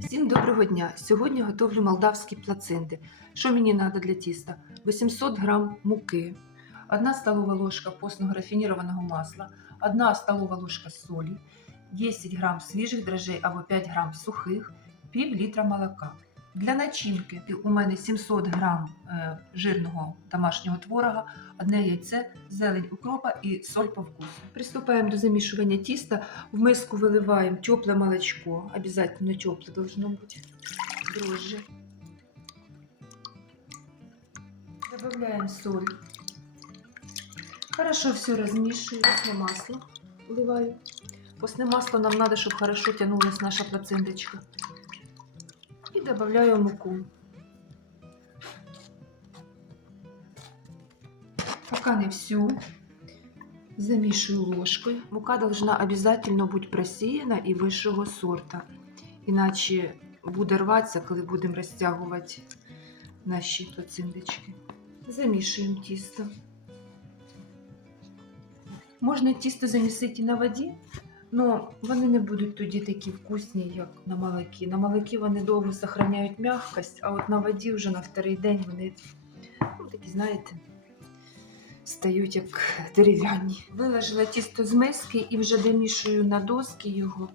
Всім доброго дня! Сьогодні готовлю молдавські плацинти. Що мені треба для тіста? 800 г муки, 1 столова ложка постного рафінірованого масла, 1 столова ложка солі, 10 г свіжих дрожжей або 5 г сухих, пів літра молока. Для начинки у мене 700 г е, жирного домашнього творога, одне яйце, зелень укропа і соль по вкусу. Приступаємо до замішування тіста. В миску выливаем теплое молочко, обязательно теплое должно быть, дрожжи. Добавляем соль. Хорошо все размешиваю, после масло вливаю. После масла нам надо, чтобы хорошо тянулась наша плаценточка. И добавляю муку. Пока не всю. Замішую ложкою. Мука должна обязательно бути просіяна і вищого сорта. Іначе буде рватися, коли будемо розтягувати наші плацинточки. Замішуємо тісто. Можна тісто замісити на воді, але вони не будуть тоді такі вкусні, як на молокі. На молокі вони довго зберігають м'якость, а от на воді вже на вторий день вони ну, такі, знаєте, стають як дерев'яні. Виложила тісто з миски і вже домішую на доски його.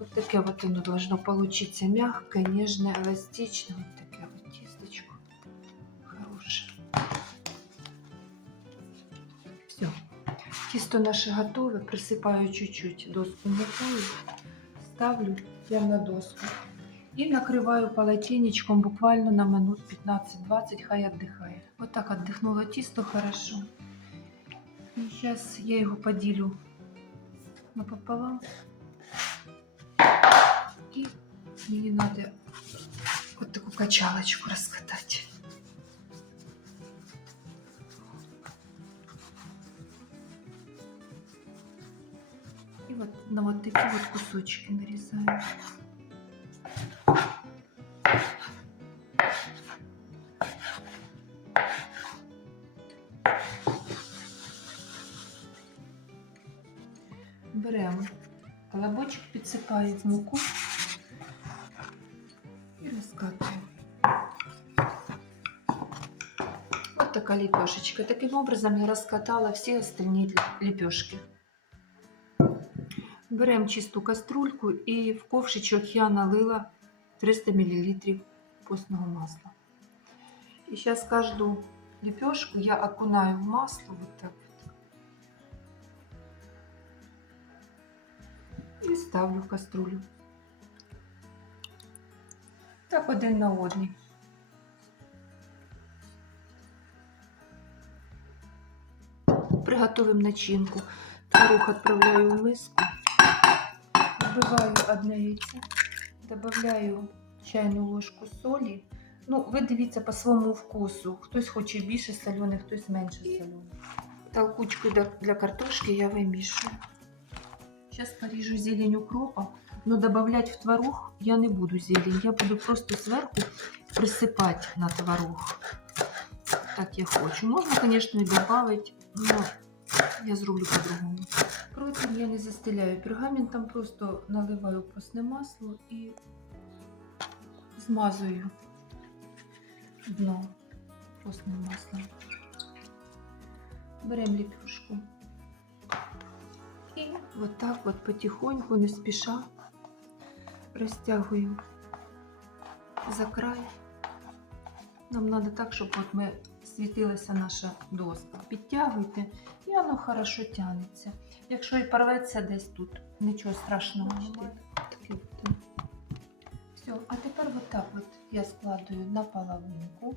Ось таке от воно должно получиться м'яке, ніжне, еластичне. Тісто наше готове. Присипаю чуть-чуть доску мукою, ставлю прямо на доску. І накриваю полотенечком буквально на минут 15-20, хай віддихає. Вот так отдохнуло тісто хорошо. И сейчас я его поделю напополам. И мне надо вот такую качалочку раскатать. на вот такие вот кусочки нарезаю. Беремо колобочок, підсипаю в муку і розкатуємо. Вот така лепешечка. Таким образом я раскатала всі остальні лепешки. Беремо чисту каструльку і в ковшичок я налила 300 мл постного масла. І зараз кожну лепешку я окунаю в масло вот так і ставлю в каструлю. Так один на одній. Приготовим начинку. Творог отправляю в миску, вбиваю одне яйце, добавляю чайну ложку солі. Ну, ви дивіться по своєму вкусу. Хтось хоче більше солений, хтось менше солений. Толкучку для- картошки я вимішую. Сейчас порежу зелень укропа, но добавлять в творог я не буду зелень. Я буду просто сверху присыпать на творог. Так я хочу. Можно, конечно, и добавить, но я зроблю по-другому. Противень я не застеляю пергаментом, просто наливаю постне масло і змазую дно постним маслом. Беремо лепешку. І вот так вот потихоньку, не спіша, розтягую за край. Нам треба так, щоб от ми світилася наша доска. Підтягуйте, і воно хорошо тягнеться. Якщо і порветься десь тут, нічого страшного. Все, а тепер от так от я складую на половинку.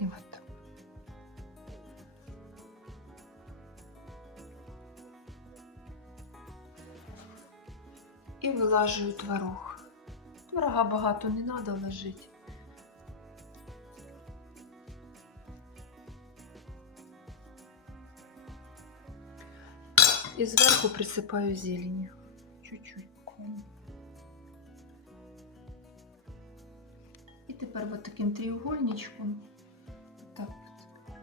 І от. і вилажую творог. Творога багато не треба ложити. І зверху присипаю зеленью. Чуть-чуть. буквально. І тепер от таким треугольничком. Так от.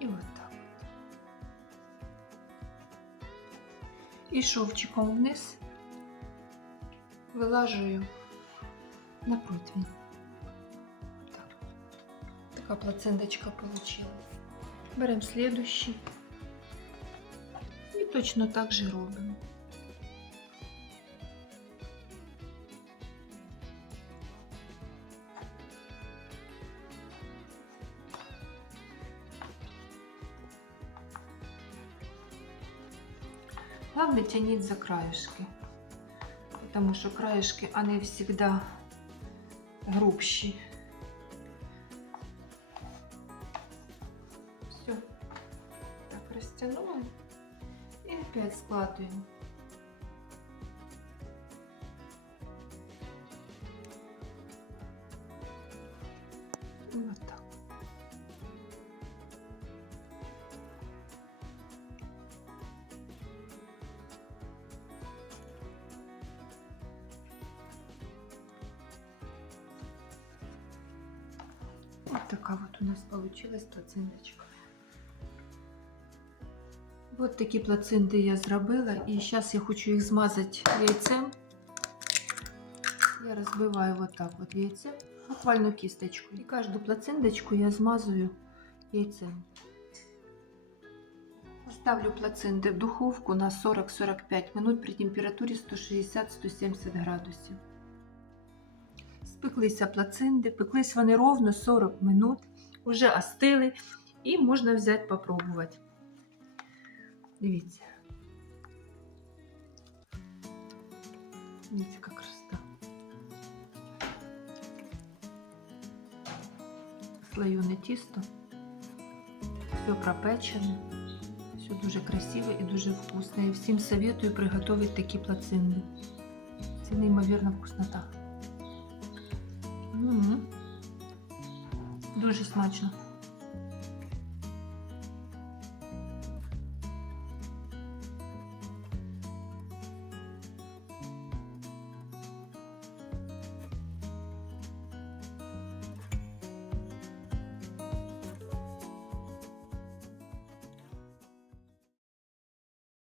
І от так. І шовчиком вниз вилажую на противень. Так. Така плаценточка получилась. Беремо следующий. І точно так же робимо. Главное тянить за краешки, потому что краешки, они всегда грубші. И опять складываем. Вот так. Такая вот у нас получилась плаценточка. Вот такі плаценти я зробила, і зараз я хочу їх змазати яйцем. Я розбиваю вот так вот яйцем, буквально кісточку. І кожну плаценточку я змазую яйцем. Ставлю плаценти в духовку на 40-45 минут при температурі 160-170 градусів. Спеклися плаценти, пеклись вони ровно 40 минут, вже остили і можна взяти попробувати. Дивіться. Дивіться, яка красота. Слоєне тісто. Все пропечене. Все дуже красиво і дуже вкусно. І всім советую приготувати такі плацинди. Це неймовірна вкуснота. М. Дуже смачно.